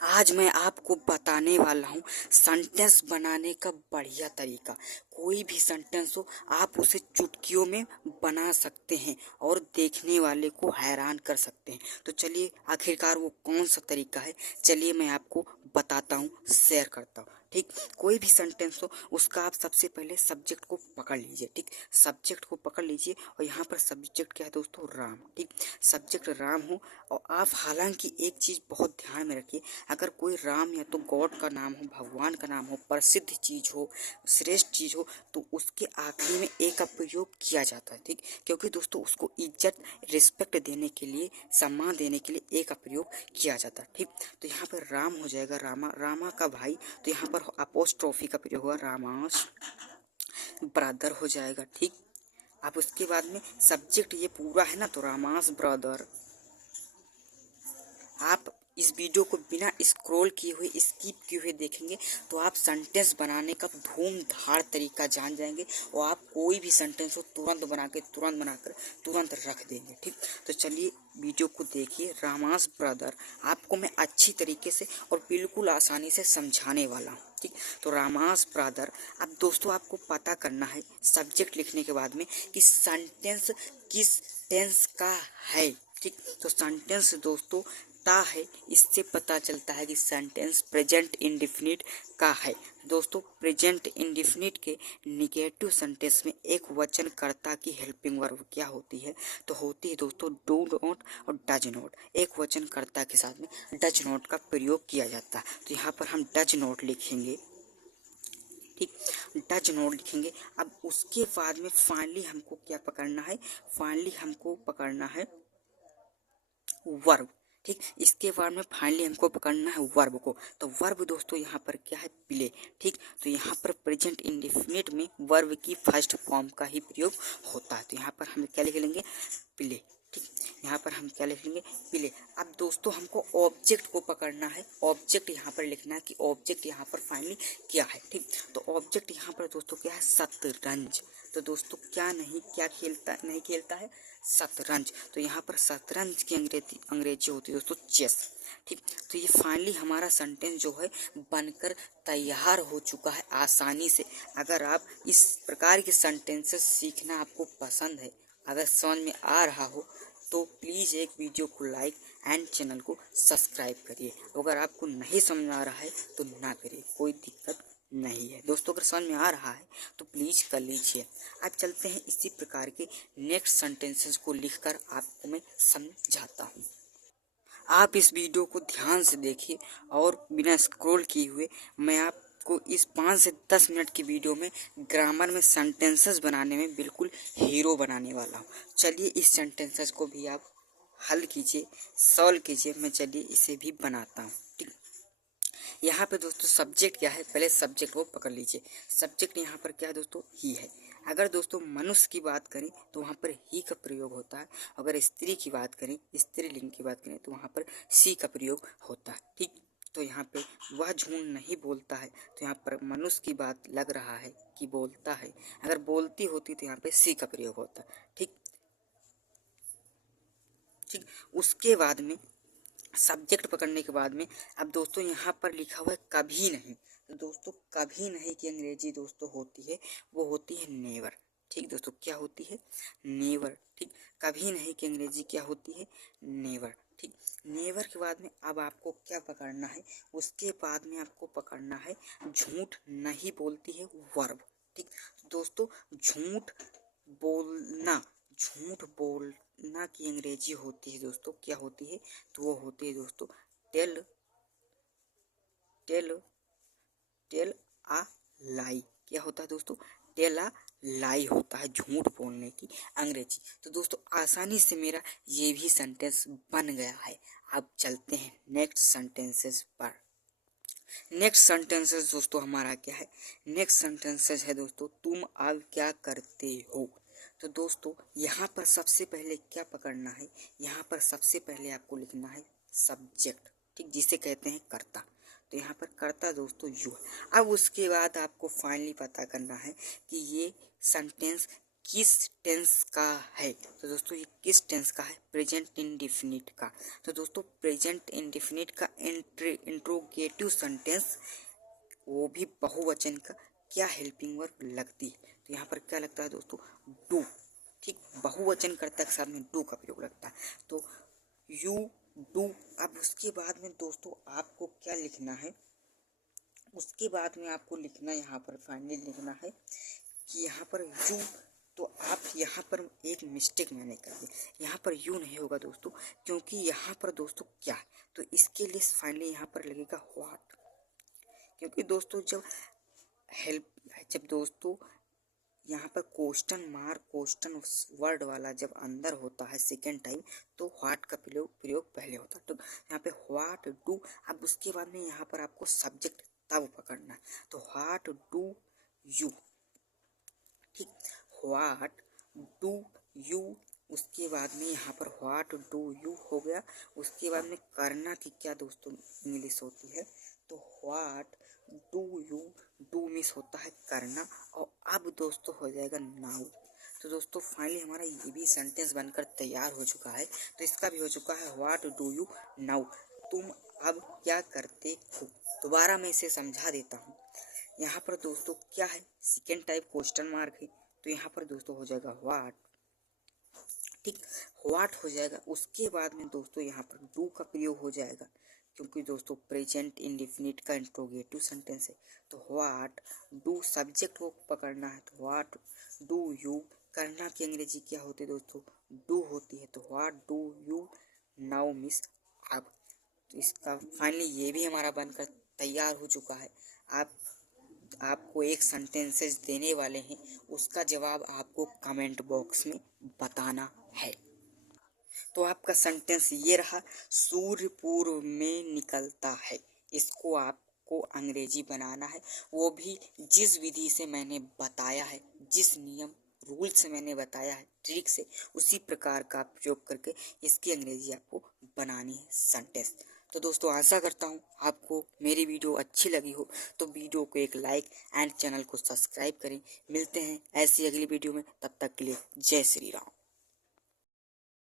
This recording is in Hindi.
आज मैं आपको बताने वाला हूँ सेंटेंस बनाने का बढ़िया तरीका। कोई भी सेंटेंस हो आप उसे चुटकियों में बना सकते हैं और देखने वाले को हैरान कर सकते हैं। तो चलिए आखिरकार वो कौन सा तरीका है, चलिए मैं आपको बताता हूँ, शेयर करता हूँ। ठीक, कोई भी सेंटेंस हो उसका आप सबसे पहले सब्जेक्ट को पकड़ लीजिए। ठीक, सब्जेक्ट को पकड़ लीजिए और यहाँ पर सब्जेक्ट क्या है दोस्तों, राम। ठीक, सब्जेक्ट राम हो और आप हालांकि एक चीज़ बहुत ध्यान में रखिए, अगर कोई राम या तो गॉड का नाम हो, भगवान का नाम हो, प्रसिद्ध चीज़ हो, श्रेष्ठ चीज़ हो, तो उसके आखिरी में ए का प्रयोग किया जाता है। ठीक, क्योंकि दोस्तों उसको इज्जत रिस्पेक्ट देने के लिए, सम्मान देने के लिए ए का प्रयोग किया जाता है। ठीक, तो यहाँ पर राम हो जाएगा रामा, रामा का भाई, तो यहाँ पर अपोस्ट्रोफी का प्रयोग हुआ, रामास ब्रदर हो जाएगा। ठीक, अब उसके बाद में सब्जेक्ट ये पूरा है ना, तो रामास ब्रदर। आप इस वीडियो को बिना स्क्रॉल किए हुए, स्किप किए हुए देखेंगे तो आप सेंटेंस बनाने का धूमधार तरीका जान जाएंगे और आप कोई भी सेंटेंस हो तुरंत बनाकर तुरंत रख देंगे। ठीक, तो चलिए वीडियो को देखिए। रामास ब्रदर आपको मैं अच्छी तरीके से और बिल्कुल आसानी से समझाने वाला हूँ। ठीक, तो रामास ब्रदर। अब दोस्तों आपको पता करना है सब्जेक्ट लिखने के बाद में कि सेंटेंस किस टेंस का है। ठीक, तो सेंटेंस दोस्तों ता है, इससे पता चलता है कि सेंटेंस प्रेजेंट इंडेफिनिट का है। दोस्तों प्रेजेंट इंडेफिनिट के निगेटिव सेंटेंस में एक वचन कर्ता की हेल्पिंग वर्ब क्या होती है, तो होती है दोस्तों डू नॉट और डज नॉट। एक वचन कर्ता के साथ में डज नॉट का प्रयोग किया जाता है, तो यहाँ पर हम डज नॉट लिखेंगे। ठीक, डज नॉट लिखेंगे। अब उसके बाद में फाइनली हमको क्या पकड़ना है, फाइनली हमको पकड़ना है वर्ब। ठीक, इसके बाद में फाइनली हमको पकड़ना है वर्ब को, तो वर्ब दोस्तों यहाँ पर क्या है, प्ले। ठीक, तो यहाँ पर प्रेजेंट इंडेफिनिट में वर्ब की फर्स्ट फॉर्म का ही प्रयोग होता है, तो यहाँ पर हम क्या लिख लेंगे, प्ले। ठीक, यहाँ पर हम क्या लिख लेंगे, प्ले। अब दोस्तों हमको ऑब्जेक्ट को पकड़ना है, ऑब्जेक्ट यहाँ पर लिखना है कि ऑब्जेक्ट यहाँ पर फाइनली क्या है। ठीक, तो ऑब्जेक्ट यहाँ पर दोस्तों क्या है, शतरंज। तो दोस्तों क्या नहीं खेलता है, शतरंज। तो यहाँ पर शतरंज की अंग्रेजी होती है दोस्तों चेस। ठीक, तो ये फाइनली हमारा सेंटेंस जो है बनकर तैयार हो चुका है आसानी से। अगर आप इस प्रकार के सेंटेंसेस सीखना आपको पसंद है, अगर समझ में आ रहा हो, तो प्लीज़ एक वीडियो को लाइक एंड चैनल को सब्सक्राइब करिए। अगर आपको नहीं समझ आ रहा है तो ना करिए, कोई दिक्कत नहीं है। दोस्तों अगर समझ में आ रहा है तो प्लीज़ कर लीजिए। अब चलते हैं इसी प्रकार के नेक्स्ट सेंटेंसेस को लिखकर आपको मैं समझाता हूँ। आप इस वीडियो को ध्यान से देखिए और बिना स्क्रॉल किए हुए मैं आपको इस 5 से 10 मिनट की वीडियो में ग्रामर में सेंटेंसेस बनाने में बिल्कुल हीरो बनाने वाला हूँ। चलिए इस सेंटेंसेस को भी आप हल कीजिए, सॉल्व कीजिए। मैं चलिए इसे भी बनाता हूँ। ठीक, यहाँ पे दोस्तों सब्जेक्ट क्या है, पहले सब्जेक्ट को पकड़ लीजिए। सब्जेक्ट यहाँ पर क्या है दोस्तों, ही है। अगर दोस्तों मनुष्य की बात करें तो वहाँ पर ही का प्रयोग होता है। अगर स्त्री की बात करें, स्त्रीलिंग की बात करें, तो वहाँ पर सी का प्रयोग होता है। ठीक, तो यहाँ पे वह झूठ नहीं बोलता है, तो यहाँ पर मनुष्य की बात लग रहा है कि बोलता है। अगर बोलती होती तो यहाँ पे सी का प्रयोग होता। ठीक, ठीक, उसके बाद में सब्जेक्ट पकड़ने के बाद में अब दोस्तों यहाँ पर लिखा हुआ है कभी नहीं। तो दोस्तों कभी नहीं की अंग्रेजी दोस्तों होती है, वो होती है नेवर। ठीक दोस्तों, क्या होती है, नेवर। ठीक, कभी नहीं की अंग्रेजी क्या होती है, नेवर। ठीक, नेवर के बाद में अब आपको क्या पकड़ना है, उसके बाद में आपको पकड़ना है झूठ नहीं बोलती है वर्ब। ठीक, दोस्तों झूठ बोलना, झूठ बोलना की अंग्रेजी होती है दोस्तों, क्या होती है, तो वो होती है दोस्तों टेल, टेल, टेल आ लाई। क्या होता है दोस्तों, टेल आ लाई होता है झूठ बोलने की अंग्रेजी। तो दोस्तों आसानी से मेरा ये भी सेंटेंस बन गया है। अब चलते हैं नेक्स्ट सेंटेंसेस पर। नेक्स्ट सेंटेंसेस दोस्तों हमारा क्या है, नेक्स्ट सेंटेंसेस है दोस्तों तुम अब क्या करते हो। तो दोस्तों यहाँ पर सबसे पहले क्या पकड़ना है, यहाँ पर सबसे पहले आपको लिखना है सब्जेक्ट। ठीक, जिसे कहते हैं कर्ता। तो यहाँ पर कर्ता दोस्तों यू है। अब उसके बाद आपको फाइनली पता करना है कि ये सेंटेंस किस टेंस का है? तो दोस्तों ये किस टेंस का है? प्रेजेंट इंडेफिनिट का। तो दोस्तों प्रेजेंट इंडेफिनिट का इंट्रोगेटिव सेंटेंस, वो भी बहुवचन का, क्या हेल्पिंग वर्ब लगती है? तो यहाँ पर क्या लगता है दोस्तों? डू। ठीक, बहुवचन कर्ता के साथ में डू का प्रयोग लगता है। तो यू डू। अब उसके बाद में दोस्तों आपको क्या लिखना है? उसके बाद में आपको लिखना, यहाँ पर फाइनली लिखना है कि यहाँ पर यू, तो आप यहाँ पर एक मिस्टेक मैंने कर दी, यहाँ पर यू नहीं होगा दोस्तों, क्योंकि यहाँ पर दोस्तों क्या है, तो इसके लिए फाइनली यहाँ पर लगेगा व्हाट। क्योंकि दोस्तों जब दोस्तों यहाँ पर क्वेश्चन वर्ड वाला जब अंदर होता है सेकेंड टाइम, तो व्हाट का प्रयोग पहले होता है। तो यहाँ पे व्हाट डू, अब उसके बाद में यहाँ पर आपको सब्जेक्ट तब पकड़ना है, तो व्हाट डू यू। ठीक, व्हाट डू यू, उसके बाद में यहाँ पर व्हाट डू यू हो गया। उसके बाद में करना की क्या दोस्तों इंग्लिश होती है? तो what do you, do miss होता है करना, और अब दोस्तों हो जाएगा नाउ। तो दोस्तों फाइनली हमारा ये भी सेंटेंस बनकर तैयार हो चुका है। तो इसका भी हो चुका है व्हाट डू यू नाउ, तुम अब क्या करते हो। दोबारा मैं इसे समझा देता हूँ। यहाँ पर दोस्तों क्या है? सेकेंड टाइप क्वेश्चन मार्क है, तो यहाँ पर दोस्तों हो जाएगा व्हाट। ठीक, व्हाट हो जाएगा। उसके बाद में दोस्तों यहाँ पर डू का प्रयोग हो जाएगा, क्योंकि दोस्तों प्रेजेंट इंडेफिनिट का इंट्रोगेटिव सेंटेंस है। तो व्हाट डू, सब्जेक्ट को पकड़ना है, तो व्हाट डू यू। करना की अंग्रेजी क्या होती है दोस्तों? डू होती है। तो what do you now miss अब। तो इसका फाइनली ये भी हमारा बनकर तैयार हो चुका है। आपको एक सेंटेंसेस देने वाले हैं, उसका जवाब आपको कमेंट बॉक्स में बताना है। तो आपका सेंटेंस ये रहा, सूर्य पूर्व में निकलता है। इसको आपको अंग्रेजी बनाना है, वो भी जिस विधि से मैंने बताया है, जिस नियम रूल से मैंने बताया है, ट्रिक से, उसी प्रकार का प्रयोग करके इसकी अंग्रेजी आपको बनानी है सेंटेंस। तो दोस्तों आशा करता हूँ आपको मेरी वीडियो अच्छी लगी हो, तो वीडियो को एक लाइक एंड चैनल को सब्सक्राइब करें। मिलते हैं ऐसी अगली वीडियो में, तब तक के लिए जय श्री राम।